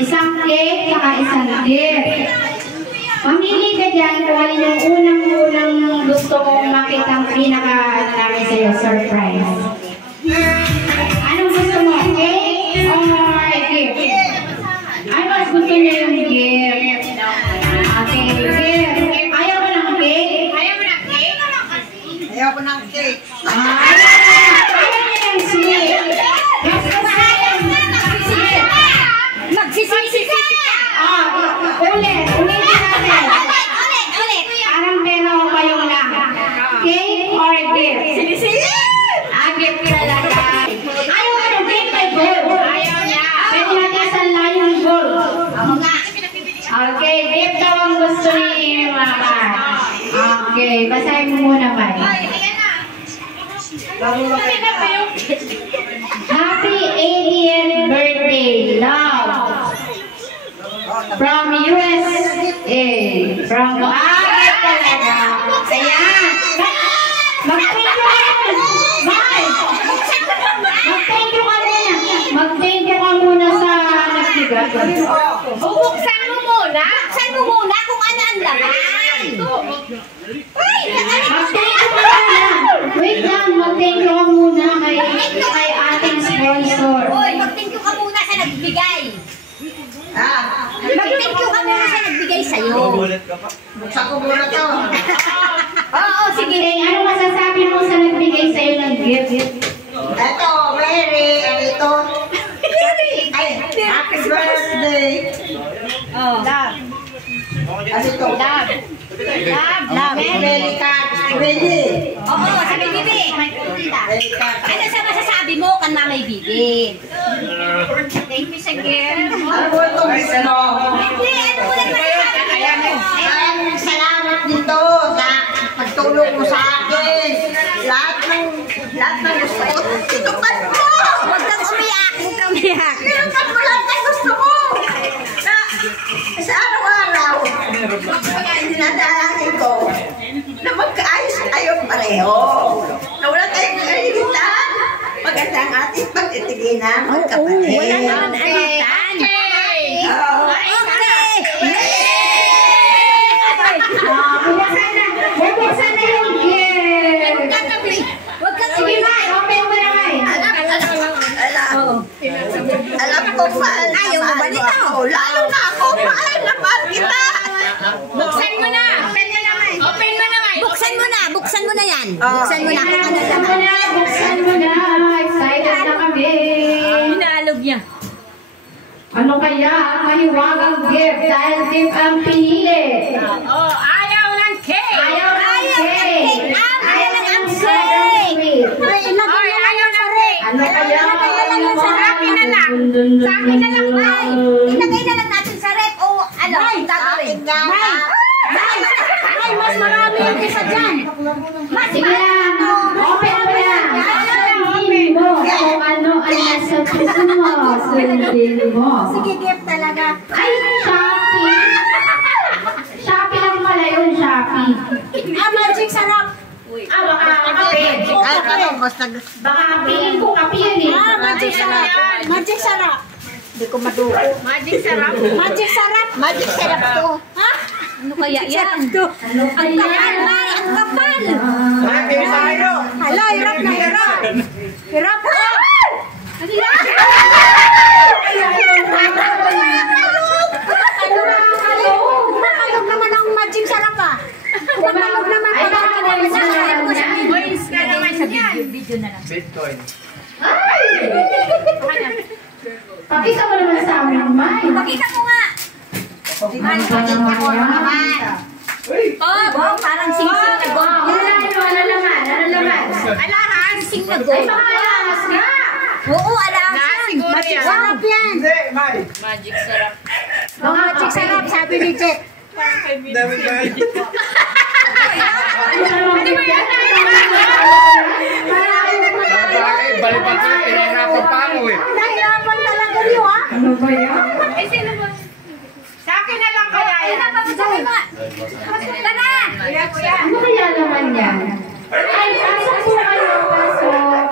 Isang cake, saka isang gift. Mamili ka dyan kung alin yung unang-unang gusto mong makitang pinaka-namin sa'yo, surprise. Anong gusto mo? Cake or gift? Ano mas gusto niya yung gift? Okay, gift. Ayaw mo ng cake? Ayaw mo ng cake? Ayaw ko ng cake. Ayaw niya ng sweet. Magsisisi ka! Ulit natin. Parang meron kayong lang. Cake or gift? Sisi! Gift talaga. Ayaw ka ng cake may gold. Ayaw niya. Pwede natin sa layong gold. Ako nga. Okay, gift daw ang gusto ni Mama. Okay, basahin mo muna ba? Happy 80th birthday, love. From USA. From talaga. Ayan. Mag-thank you ka muna. Mag-thank you ka muna. Mag-thank you ka muna sa nagsigat. Bubuksan mo muna. Buksan mo muna kung ano ang laman. Mag-thank you ka muna. Wait lang, mag-thank you ka muna kay ating sponsor. Hoy, mag-thank you ka muna sa nagbigay. Mag-thank you ka muna sa nagbigay sa'yo. Buksan ko muna to. Oo, sige. Ano masasabi mo sa nagbigay sa'yo ng gift? Ito, Mary. Ito. Ay, happy birthday. Oh. Love. Ano ito? Love. Mary ka. Mary. Oo, sabi bibi. Ano sa masasabi mo kan mamay bibi? Thank you sa gift. Ano po itong gusto? Hindi, ano mo lang masasabi mo? Maraming salamat dito sa pagtulong mo sa akin. Lahat ng gusto ko. Tinukan mo! Huwag kang umiyak, huwag kang umiyak. Tinukan mo lahat ng gusto mo. Sa araw-araw, dinadaanan ko na magkaayos tayo pareho. Na wala tayong nalilitan. Maganda ang ating pag-itiginan, magkapatid. Wala naman alitan. Buksan na yung gift. Huwag kang Sige ma, umiyak. open mo na kayo. Alam ko, mahal na Ayaw mo ba mahal nito? ako. Lalo na ako, mahal na mahal kita. Buksan mo na. Open mo na. Buksan mo na. Buksan mo na yan. Buksan mo na. Kung ano Buksan mo na, buksan mo na. Excited na kami. Hinaalog niya. Ano kaya ang mahiwagang gift dahil gift ang pinili? Ayaw ng cake. Ayaw ng cake. Ayaw ng sobrang sweet. Ayaw ng cake. Ano kaya ang Sa akin na lang. Sa akin na lang, May. Ilagay na lang natin sa rep o ano. Gagawin. May, mas marami yung isa dyan. Sige lang, open mo na. Sabihin mo kung ano ang nasa puso mo. Sundin mo. Sige, gift talaga. Ay, Shopee. Shopee lang pala yun, Shopee. Magic sarap. Baka kape. Ay, ano, basta Baka kapiin ko kape yun eh. Magic sarap. Magic sarap. hindi ko maduko. Magic sarap. Magic sarap. Magic sarap to. Ha? Ano kaya yan? Ang kapal, May! Ang kapal! Hala, hirap na hirap! Hirap! Ano yan? Nakalog naman ang magic sarap ah! Nakalog naman ang magic sarap! Voice ka naman sa video na lang. Bitcoin. Pakita mo naman sa amin, May. Pakita mo nga! Ano ba naman yan? Oh, parang sing-sing na gold. Ano naman? Alahas, sing na Ay, gold. baka alahas nga. Oo, alahas. Magic sarap yan. Hindi, May. Magic sarap. Magic sarap, sabi ni Jet. Dami ba? Ano ba yan? Balipat ka, pinahirapan pa ako eh. Nahirapan talaga niyo, ha? Ano ba yan? Eh, sino ba? Sa akin na lang kaya yan. Tara! Ano kaya naman yan? Ay, pasok po kayo, pasok.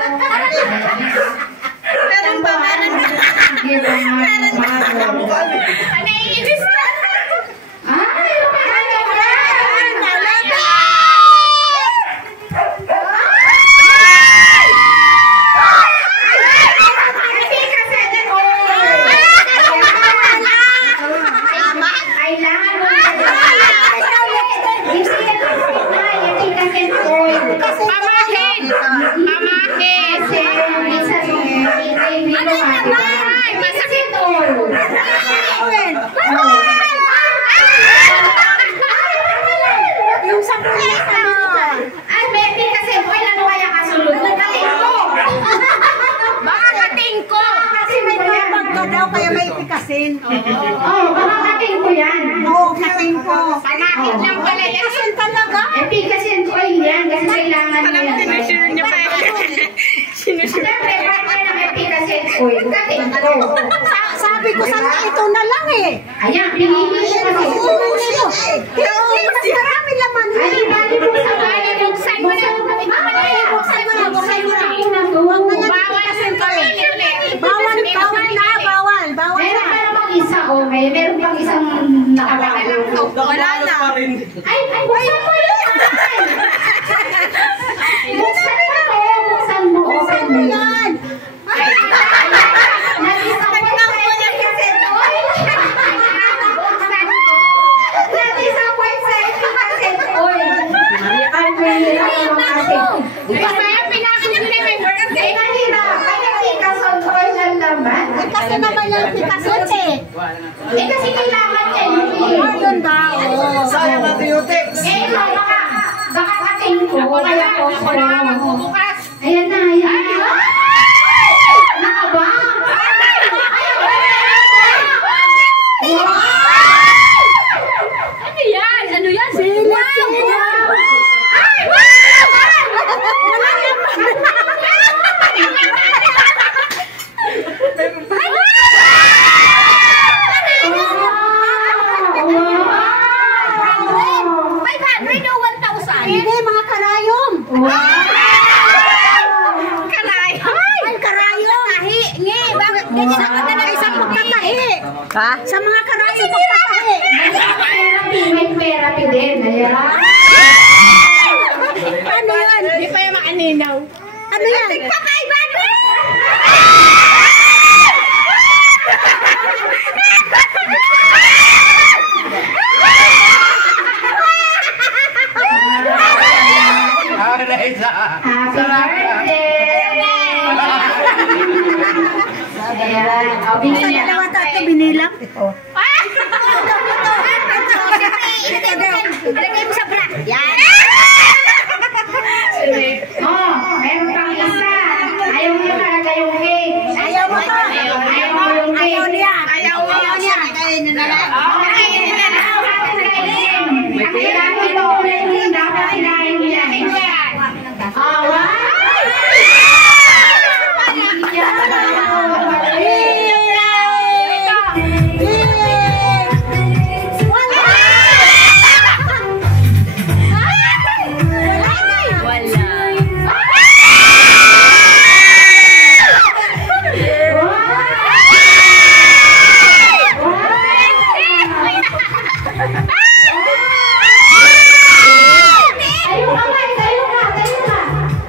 Meron ba? Sige, meron. Owen. Yung sa bulsa. Ay, baby, kasi boy, ano kaya kasunod? Nagaling ko. Baka kating ko. Kasi may tubag ka daw, kaya may pikasin. Oh, baka kating ko yan. Oo, kating ko. Panakit lang pala yan. Pikasin talaga. Eh, pikasin ko yan, kasi kailangan mo yan. Sinusunod niya pa. Siyempre, bakit ng epikasin ko? Kating ko. Sabi ko sana ito na lang eh. Ayan, pinili ko kasi. Mas marami laman. Ay, bali buksan mo. Buksan mo na. Buksan mo na. Buksan mo na. Huwag na nga pikasin ko eh. Bawal na. Meron pa namang isa, okay? Meron pang isang nakabago. Wala na. Ay, buksan mo yun! Buksan mo to! Buksan mo! Buksan mo yan! Nag-disappoint sa epikasin oil! Nag-disappoint sa epikasin oil! Ang mahirap naman kasi. Eh, mahirap. Kaya epikasin oil lang naman. Kasi naman yung pikasin eh. Eh, kasi kailangan niya yun eh. Yun ba? Sayang natin yung text. Eh, baka kating ko. Kaya ko ko. Ayan na, ayan na. Nakabang! Ano yan? Ano yan? Silang! Hindi, mga karayom. Ay, karayom. Tahi. Ngi, bakit ganyan ako talaga isang pagkatahi? Ha? Sa mga karayom, pagkatahi. May therapy din. Ayan. Ano yan? Hindi pa yung makaninaw. Ano yan? Pagkakaiba doon! Happy birthday! Ayan. O, Sa binili na. dalawa tato binilang. Ilagay mo sa bra. Yan. Oh, meron pang isa. Ayaw mo talaga yung cake. Ayaw mo to. Ayaw mo yung cake. Ayaw niya. Ayaw niya. Kainin na lang. Kainin na lang. Ang kailangan ito ulit din. Dapat kinain nila. Awa!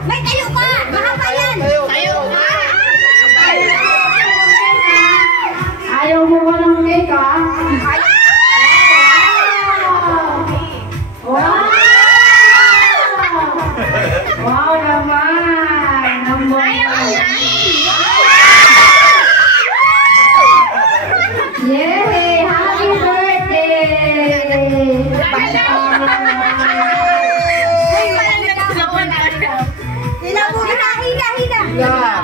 May tayo ka. Baka pa yan. Ayaw mo ba ng cake, ha? Wow! Wow naman! Yay! Happy birthday! Hila. Yeah.